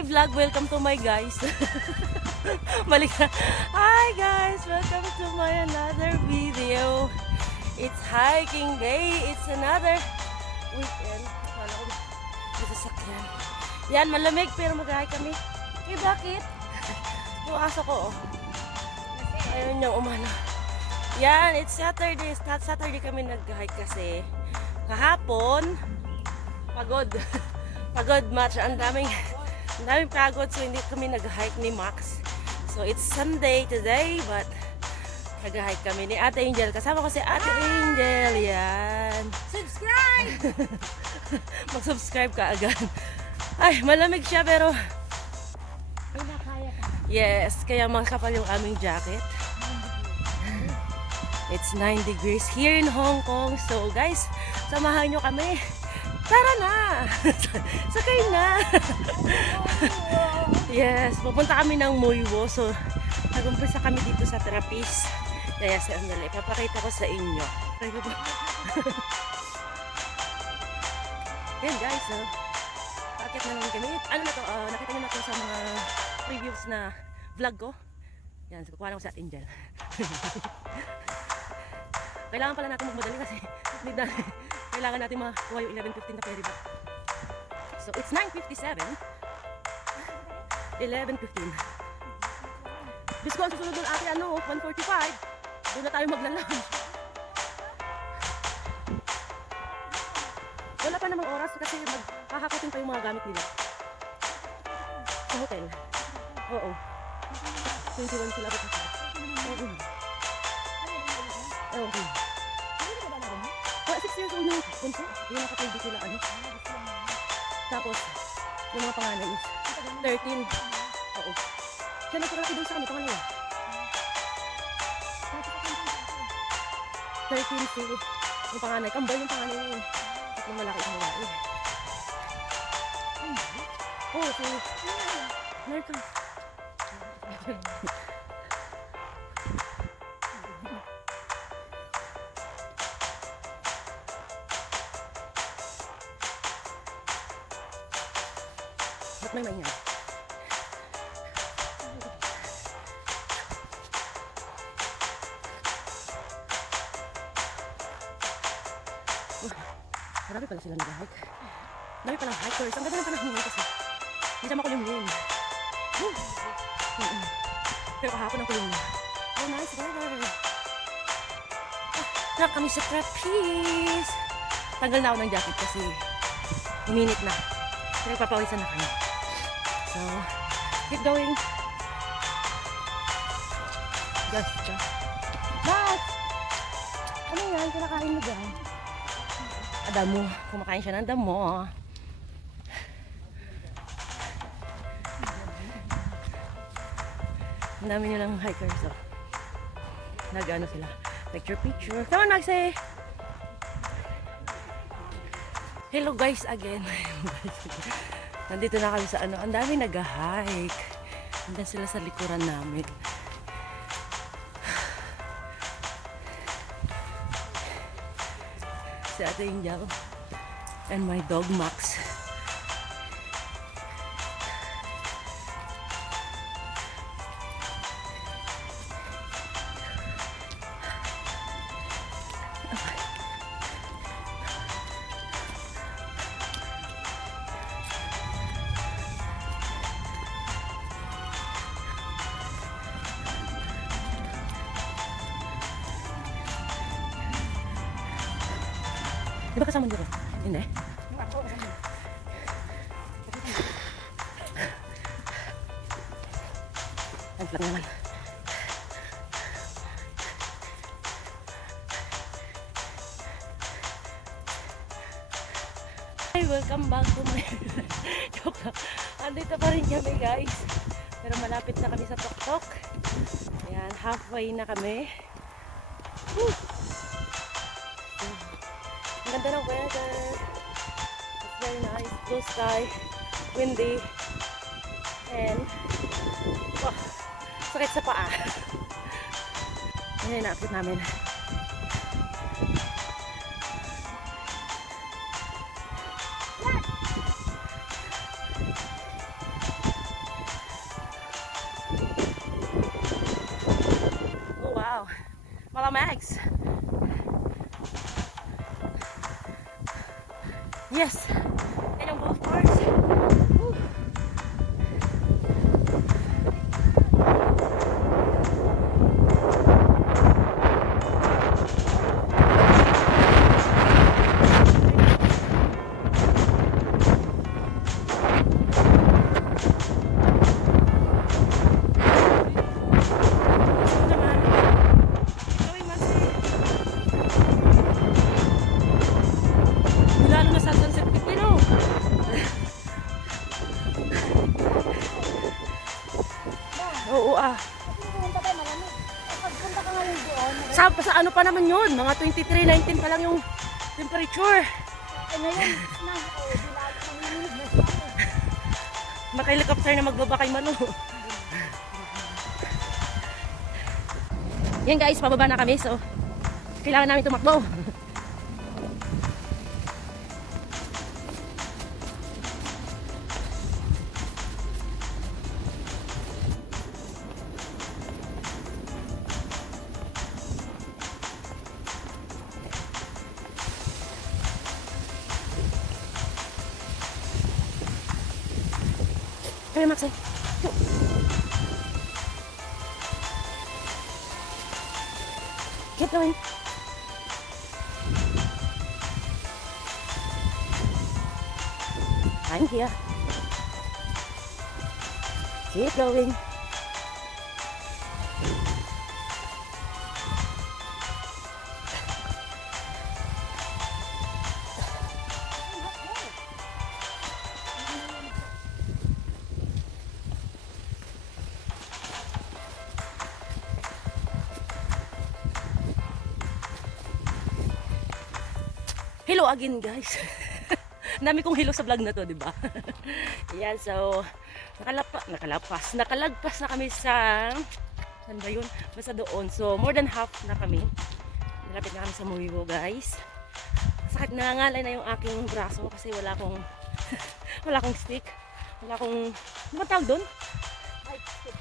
Hi vlog, welcome to my guys. Balik na. Hi guys, welcome to my another video. It's hiking day. It's another weekend. Akala ko may sasakyan. Yan, malamig pero mag-hike kami. Eh, bakit? Yung aso ko, oh. Ayun niyang umano. Yan, it's Saturday. Saturday kami nag-hike kasi kahapon, pagod. Pagod much. Ang daming pagod, so hindi kami nag-hike ni Max. So it's Sunday today, but nag-hike kami ni Ate Angel. Kasama ko si Ate Angel. Yan. Subscribe! Mag-subscribe ka agad. Ay, malamig siya pero Ay, nakaya ka. yes, kaya makapal yung aming jacket. It's 9 degrees here in Hong Kong. So guys, samahan nyo kami. Tara na! Sakay na! Yes, pupunta kami ng Muiwo. So, nag-umpisa kami dito sa Trappist. Kaya sa Andale, papakita ko sa inyo. Yan guys, oh. Paakit na naman kami. Ano na to? Nakita nyo na to sa mga previews na vlog ko. Yan, so kukuha na ko sa Angel. Kailangan pala natin magmadali kasi kailangan natin makuha yung 11:15 na ferry ba. So it's 9:57. 11:15. Bis ko ang susunod doon ate 1:45. Doon na tayo magla-lunch. Wala pa namang oras kasi maghahakotin pa yung mga gamit nila. Sa hotel. Oo. 21 sila pa. Oo. Okay. 6 years old na yung punso. Yung nakapaldi sila Tapos, yung mga panganay is 13. Oo. Siya nagparaki doon sa kami, panganay. 13 si yung panganay. Kambal yung panganay yun. At yung malaki yung malaki. Oh, si American. Ba't may maingay? Marami pala sila nag-hike. Marami palang hikers. Ang ganda ng panahon ngayon kasi hindi siya makulimlim. Pero kahapon ang kulimlim. Oh, nice weather. Tara kami sa Trappist. Tanggal na ako ng jacket kasi uminit na. Nagpapawisan na kami. So, keep going. Just. Max! Ano yan? Kinakain mo dyan? Damo. Kumakain siya ng damo. Ang dami nilang hikers. So, nag-ano sila. Picture. Come on, Maxie! Hello guys again. Nandito na kami sa ang dami nag-hike. Nandun sila sa likuran namin. Si Ate Angel and my dog Max. Di ba kasama nyo? Hindi. Ang lang naman. Hey, welcome back to my joke lang. Andito pa rin kami guys. Pero malapit na kami sa Tok-Tok. Ayan, halfway na kami. Woo! Ang ganda ng weather. It's very nice. Blue sky. Windy. And sakit sa paa. Yan yung naakit namin. Yes. Yan yung golf course. Woo. Lalo na sa Sunset Pipino. Oo Pumunta ka malamig. Pagpunta ka ngayon doon, Sa ano pa naman yun? Mga 23, 19 pa lang yung temperature. ngayon, nanginginig na siya. Maka-helicopter na magbaba kay Mano. Yan guys, pababa na kami. So, kailangan namin tumakbo. Kaya Max eh. Keep going. I'm here. Keep going. Hello again guys. Dami kong hello sa vlog na to, di ba? Yan, so nakalagpas na kami sa saan ba yun? Basta doon. So more than half na kami. Malapit na kami sa Muiwo guys. Sakit, nangangalay na yung aking braso kasi wala akong wala akong stick. Wala akong ano ba tawag doon?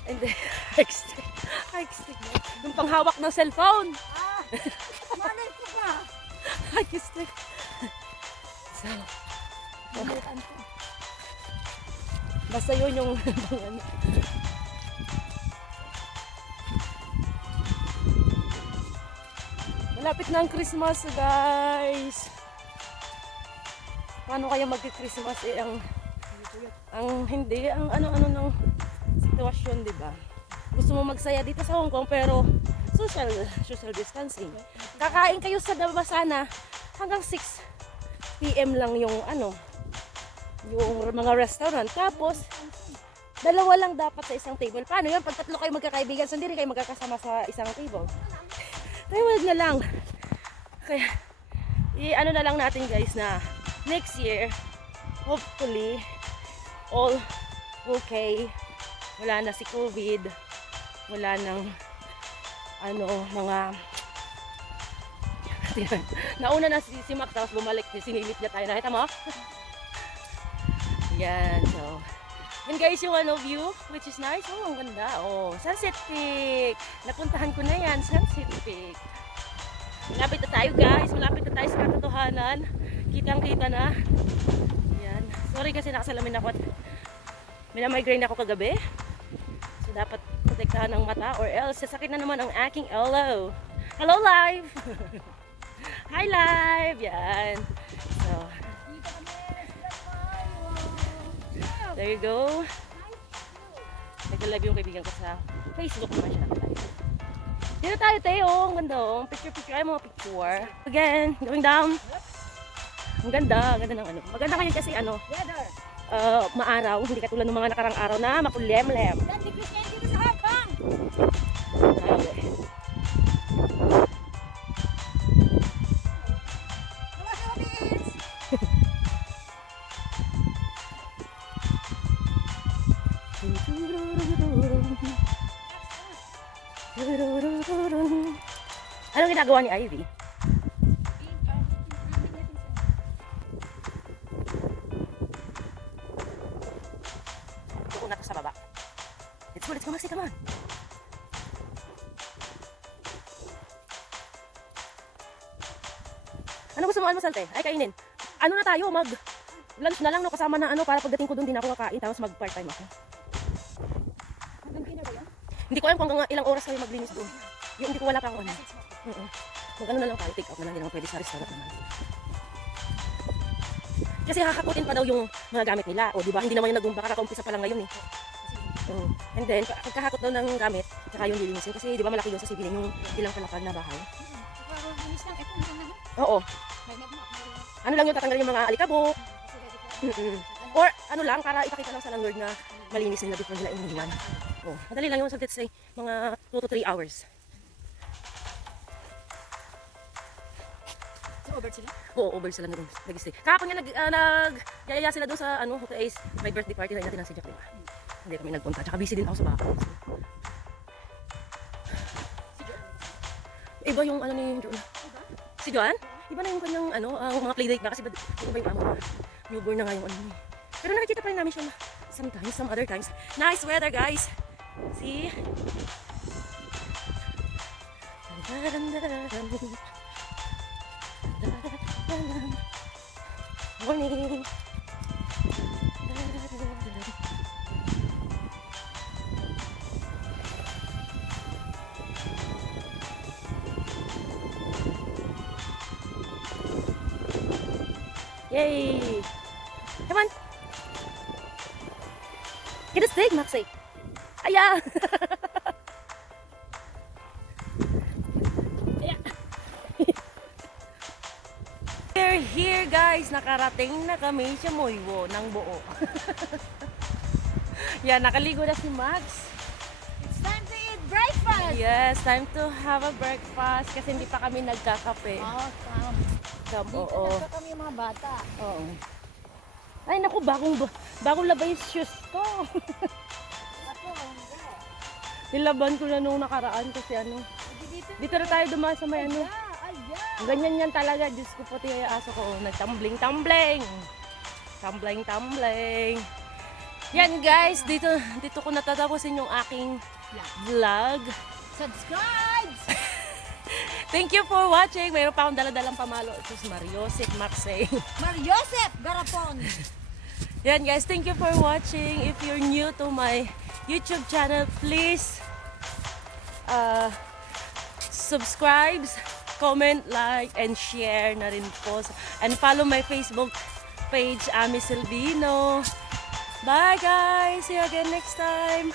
Hindi. Hike stick. Hike stick. Yung panghawak ng cellphone. Malay ko ba? Hike stick. So, basta yun yung ano. Malapit na ang Christmas guys. Paano kaya magki-Christmas eh ang hindi ang ano-ano ng sitwasyon, di ba? Gusto mo magsaya dito sa Hong Kong pero social distancing. Kakain kayo sa Dabasana hanggang 6 PM lang yung yung mga restaurant. Tapos dalawa lang dapat sa isang table. Paano yun? Pag tatlo kayo magkakaibigan, so hindi rin kayo magkakasama sa isang table. Kaya wag na lang. Kaya i-ano na lang natin guys na next year hopefully all okay. Wala na si COVID. Wala nang mga nauna na si Mac tapos bumalik, sinilip niya tayo. Nakita mo? Yan, so yun guys yung view which is nice. Oh, ang ganda. Oh, Sunset Peak. Napuntahan ko na yan, Sunset Peak. Malapit na tayo guys. Malapit na tayo sa katotohanan. Kitang-kita na. Yan. Sorry kasi nakasalamin ako at minamigraine ako kagabi. So dapat protektahan ang mata or else sasakit na naman ang aking elbow. Hello live! Hi live! Yan. So, there you go. Nag-live yung kaibigan ko sa Facebook naman siya nag-live. Dito tayo tayo. Ang ganda oh. Picture. Ay mga picture. Again, going down. Ang ganda. Ang ganda ng ano. Maganda ngayon kasi Weather. maaraw. Hindi katulad ng mga nakarang araw na makulem-lem. Dan degrees yan dito sa Hong Kong. Anong ginagawa ni Ivy? Doon na to sa baba. Let's go, Maxi, come on. Ano gusto mo almusal, te? Ay, kainin. ano na tayo, lunch na lang, no, kasama na ano, para pagdating ko doon din ako kakain, tapos mag part time ako. Hanggang dinner ba yan? Hindi ko alam kung hanggang ilang oras kayo maglinis doon. Yung hindi ko wala pa akong ano. Mag-ano na lang tayo, take out na lang, hindi naman pwede sa restaurant naman. Kasi hakakutin pa daw yung mga gamit nila. O, di ba? Hindi naman yung nagumba, kakaumpisa pa lang ngayon eh. And then, pagkahakot daw ng gamit, saka yung lilinisin. Kasi di ba malaki yung sa sibilin, yung ilang kalapag na bahay. Pero binis lang, eto lang naman. Oo. May nagma. Ano lang yung tatanggalin yung mga alikabok. Or ano lang, para ipakita lang sa landlord na malinis nila before nila iniwan. Oh, madali lang yung, so let's say, mga 2 to 3 hours. So, over sila? Oo, over sila na doon. Nag-stay. Kahapon nga nagyayaya sila doon sa ano, Hotel Ace. May birthday party na natin ng si Jack, diba? Hindi kami nagpunta. Tsaka busy din ako sa bahay. Iba yung ano ni Joanna. Si Joanne? Iba na yung kanyang ano, ang mga playdate ba? Kasi iba yung amo. Newborn na nga yung ano niya. Pero nakikita pa rin namin siya sometimes, some other times. Nice weather, guys! See? Morning! Yay! Come on! Get a steak, Maxie! Aya! We're here, guys! Nakarating na kami sa Moywo ng buo. Yan, nakaligo na si Max. It's time to eat breakfast! Yes, time to have a breakfast kasi hindi pa kami nagkakape. Oh, tam. Dito Oo. na kami yung mga bata. Oo. Ay, naku, bagong labay yung shoes ko. Ako, Nilaban ko na nung nakaraan kasi ano. Dito na tayo dumaan sa may ano. Ayan! Ganyan yan talaga. Diyos ko, pati yung aso ko. Nagtumbling-tumbling. Tumbling-tumbling. Yan guys, dito ko natatapusin yung aking vlog. Subscribe! Thank you for watching. Mayroon pa akong daladalang pamalo. Ito si Mariosep Maxey. Mariosep Garapon! Yan guys, thank you for watching. If you're new to my YouTube channel, please subscribe, comment, like, and share na rin po. And follow my Facebook page, Ami Silvino. Bye guys! See you again next time!